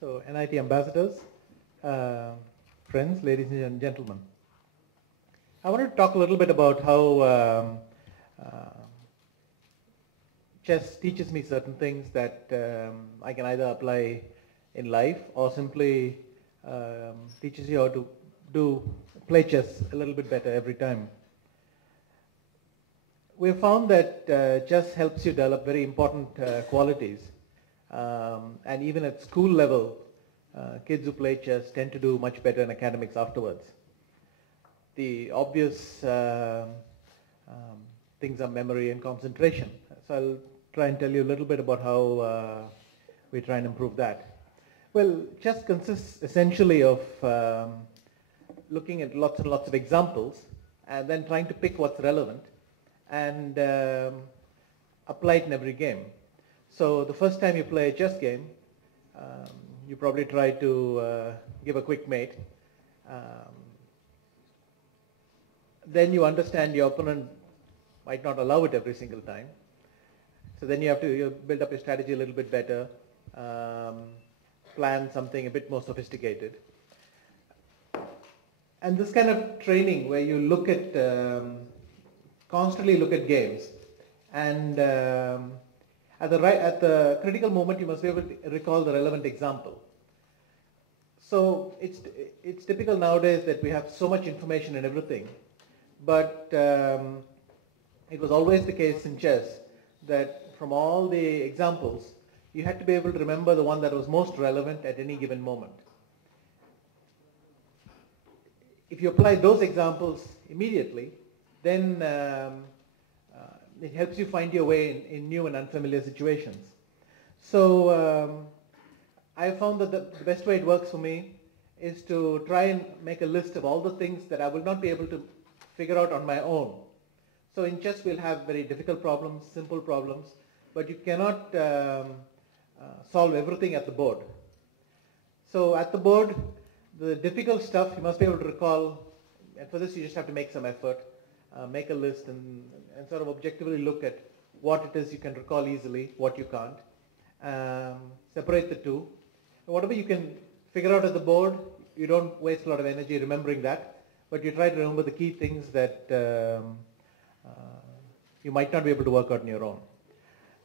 So, NIT ambassadors, friends, ladies and gentlemen. I wanted to talk a little bit about how chess teaches me certain things that I can either apply in life or simply teaches you how to play chess a little bit better every time. We have found that chess helps you develop very important qualities. And even at school level, kids who play chess tend to do much better in academics afterwards. The obvious things are memory and concentration. So I'll try and tell you a little bit about how we try and improve that. Well, chess consists essentially of looking at lots and lots of examples and then trying to pick what's relevant and apply it in every game. So the first time you play a chess game, you probably try to give a quick mate. Then you understand your opponent might not allow it every single time. So then you have to build up your strategy a little bit better, plan something a bit more sophisticated. And this kind of training where you look at, constantly look at games and at the critical moment, you must be able to recall the relevant example. So it's typical nowadays that we have so much information and everything, but it was always the case in chess that from all the examples, you had to be able to remember the one that was most relevant at any given moment. If you apply those examples immediately, then it helps you find your way in new and unfamiliar situations. So I found that the best way it works for me is to try and make a list of all the things that I will not be able to figure out on my own. So in chess we'll have very difficult problems, simple problems, but you cannot solve everything at the board. So at the board, the difficult stuff you must be able to recall, and for this you just have to make some effort. Make a list and sort of objectively look at what it is you can recall easily, what you can't. Separate the two. And whatever you can figure out at the board, you don't waste a lot of energy remembering that, but you try to remember the key things that you might not be able to work out on your own.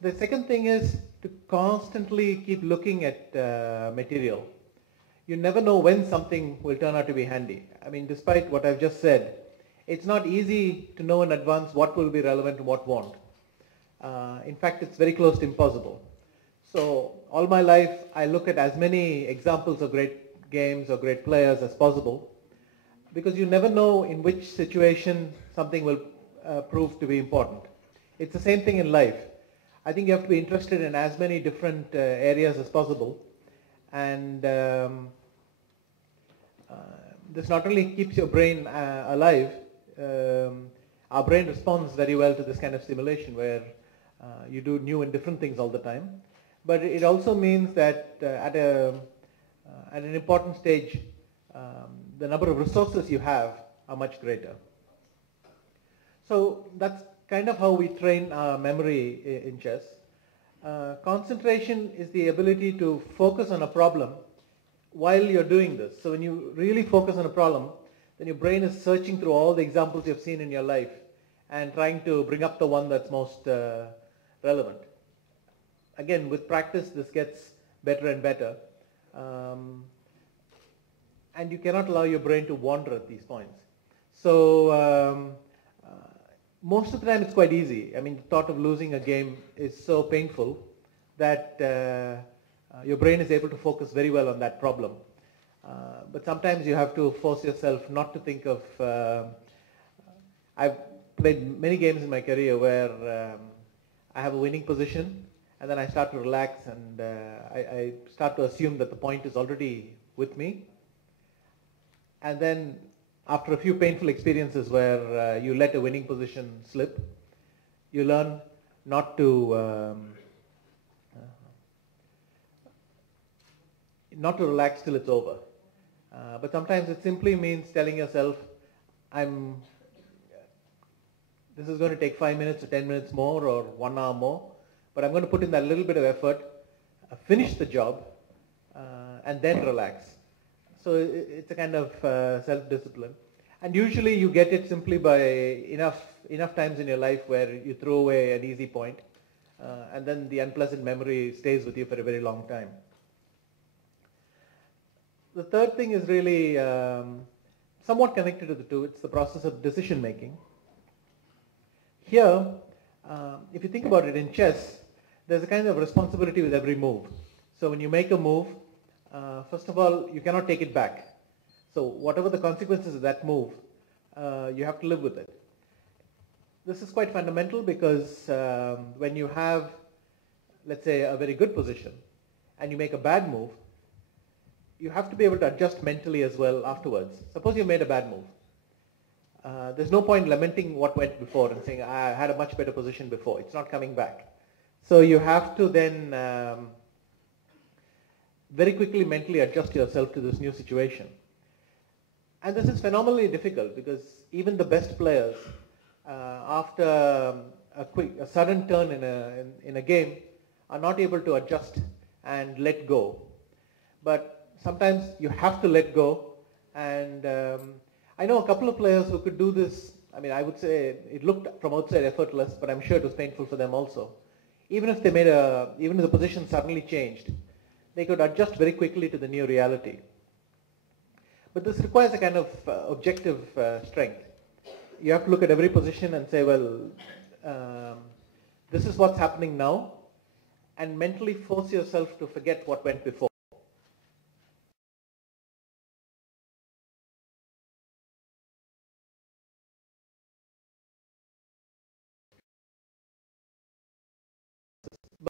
The second thing is to constantly keep looking at material. You never know when something will turn out to be handy. I mean, despite what I've just said, it's not easy to know in advance what will be relevant and what won't. In fact, it's very close to impossible. So all my life, I look at as many examples of great games or great players as possible, because you never know in which situation something will prove to be important. It's the same thing in life. I think you have to be interested in as many different areas as possible, and this not only keeps your brain alive. Our brain responds very well to this kind of stimulation where you do new and different things all the time. But it also means that at an important stage, the number of resources you have are much greater. So that's kind of how we train our memory in chess. Concentration is the ability to focus on a problem while you're doing this. So when you really focus on a problem, then your brain is searching through all the examples you've seen in your life and trying to bring up the one that's most relevant. Again, with practice, this gets better and better. And you cannot allow your brain to wander at these points. So most of the time it's quite easy. I mean, the thought of losing a game is so painful that your brain is able to focus very well on that problem. But sometimes you have to force yourself not to think of... I've played many games in my career where I have a winning position and then I start to relax and I start to assume that the point is already with me. And then after a few painful experiences where you let a winning position slip, you learn not to relax till it's over. But sometimes it simply means telling yourself, this is going to take 5 minutes or 10 minutes more or 1 hour more, but I'm going to put in that little bit of effort, finish the job, and then relax. So it's a kind of self-discipline. And usually you get it simply by enough times in your life where you throw away an easy point, and then the unpleasant memory stays with you for a very long time. The third thing is really somewhat connected to the two. It's the process of decision making. Here, if you think about it in chess, there's a kind of responsibility with every move. So when you make a move, first of all, you cannot take it back. So whatever the consequences of that move, you have to live with it. This is quite fundamental because when you have, let's say, a very good position and you make a bad move, you have to be able to adjust mentally as well afterwards. Suppose you made a bad move. There's no point lamenting what went before and saying, I had a much better position before. It's not coming back. So you have to then very quickly mentally adjust yourself to this new situation. And this is phenomenally difficult because even the best players, after a sudden turn in a game, are not able to adjust and let go. But sometimes you have to let go. And I know a couple of players who could do this. I mean, I would say it looked from outside effortless, but I'm sure it was painful for them also. Even if even if the position suddenly changed, they could adjust very quickly to the new reality. But this requires a kind of objective strength. You have to look at every position and say, well, this is what's happening now, and mentally force yourself to forget what went before.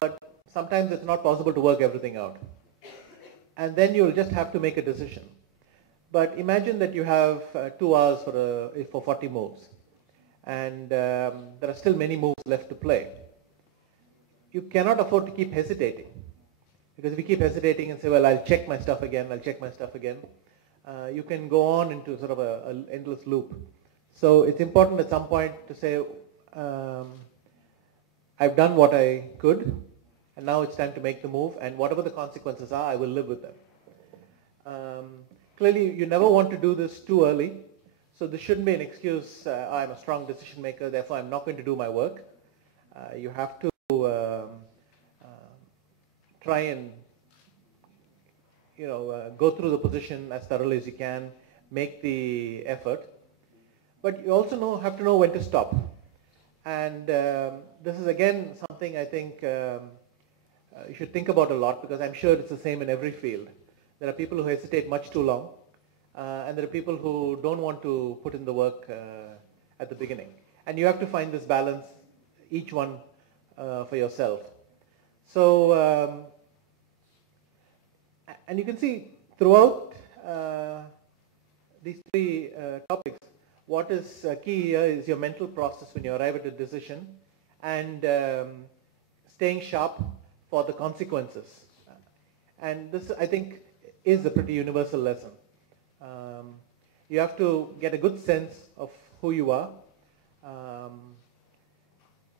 But sometimes it's not possible to work everything out. And then you'll just have to make a decision. But imagine that you have 2 hours for 40 moves. And there are still many moves left to play. You cannot afford to keep hesitating. Because if you keep hesitating and say, well, I'll check my stuff again, you can go on into sort of an endless loop. So it's important at some point to say, I've done what I could, and now it's time to make the move, and whatever the consequences are, I will live with them. Clearly, you never want to do this too early, so this shouldn't be an excuse, I'm a strong decision maker, therefore I'm not going to do my work. You have to try and go through the position as thoroughly as you can, make the effort, but you also have to know when to stop. And this is again something I think you should think about a lot, because I'm sure it's the same in every field. There are people who hesitate much too long, and there are people who don't want to put in the work at the beginning. And you have to find this balance, each one for yourself. So, and you can see throughout these three topics, what is key here is your mental process when you arrive at a decision, and staying sharp for the consequences. And this, I think, is a pretty universal lesson. You have to get a good sense of who you are,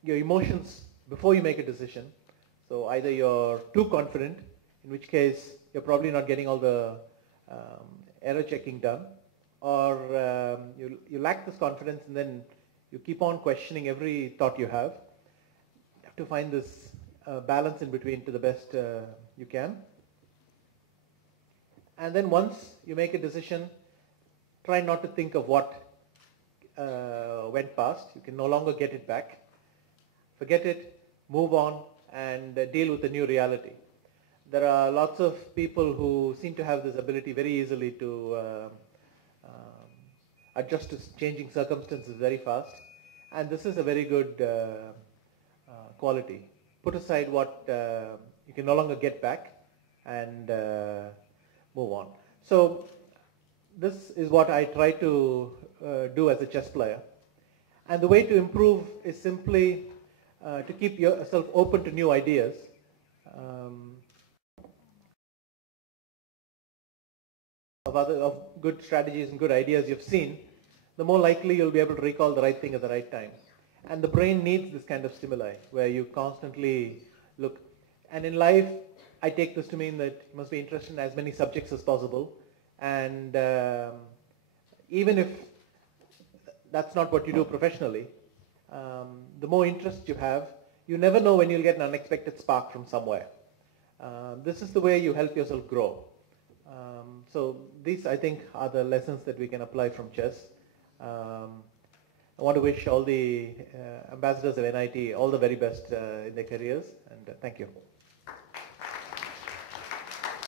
your emotions before you make a decision. So either you're too confident, in which case you're probably not getting all the error checking done, or you lack this confidence and then you keep on questioning every thought you have. You have to find this balance in between to the best you can. And then once you make a decision, try not to think of what went past. You can no longer get it back. Forget it, move on, and deal with the new reality. There are lots of people who seem to have this ability very easily to adjust to changing circumstances very fast, and this is a very good quality. Put aside what you can no longer get back and move on. So this is what I try to do as a chess player, and the way to improve is simply to keep yourself open to new ideas. Of good strategies and good ideas you've seen, the more likely you'll be able to recall the right thing at the right time. And the brain needs this kind of stimuli where you constantly look. And in life, I take this to mean that you must be interested in as many subjects as possible. And even if that's not what you do professionally, the more interest you have, you never know when you'll get an unexpected spark from somewhere. This is the way you help yourself grow. So these, I think, are the lessons that we can apply from chess. I want to wish all the ambassadors of NIT all the very best in their careers, and thank you.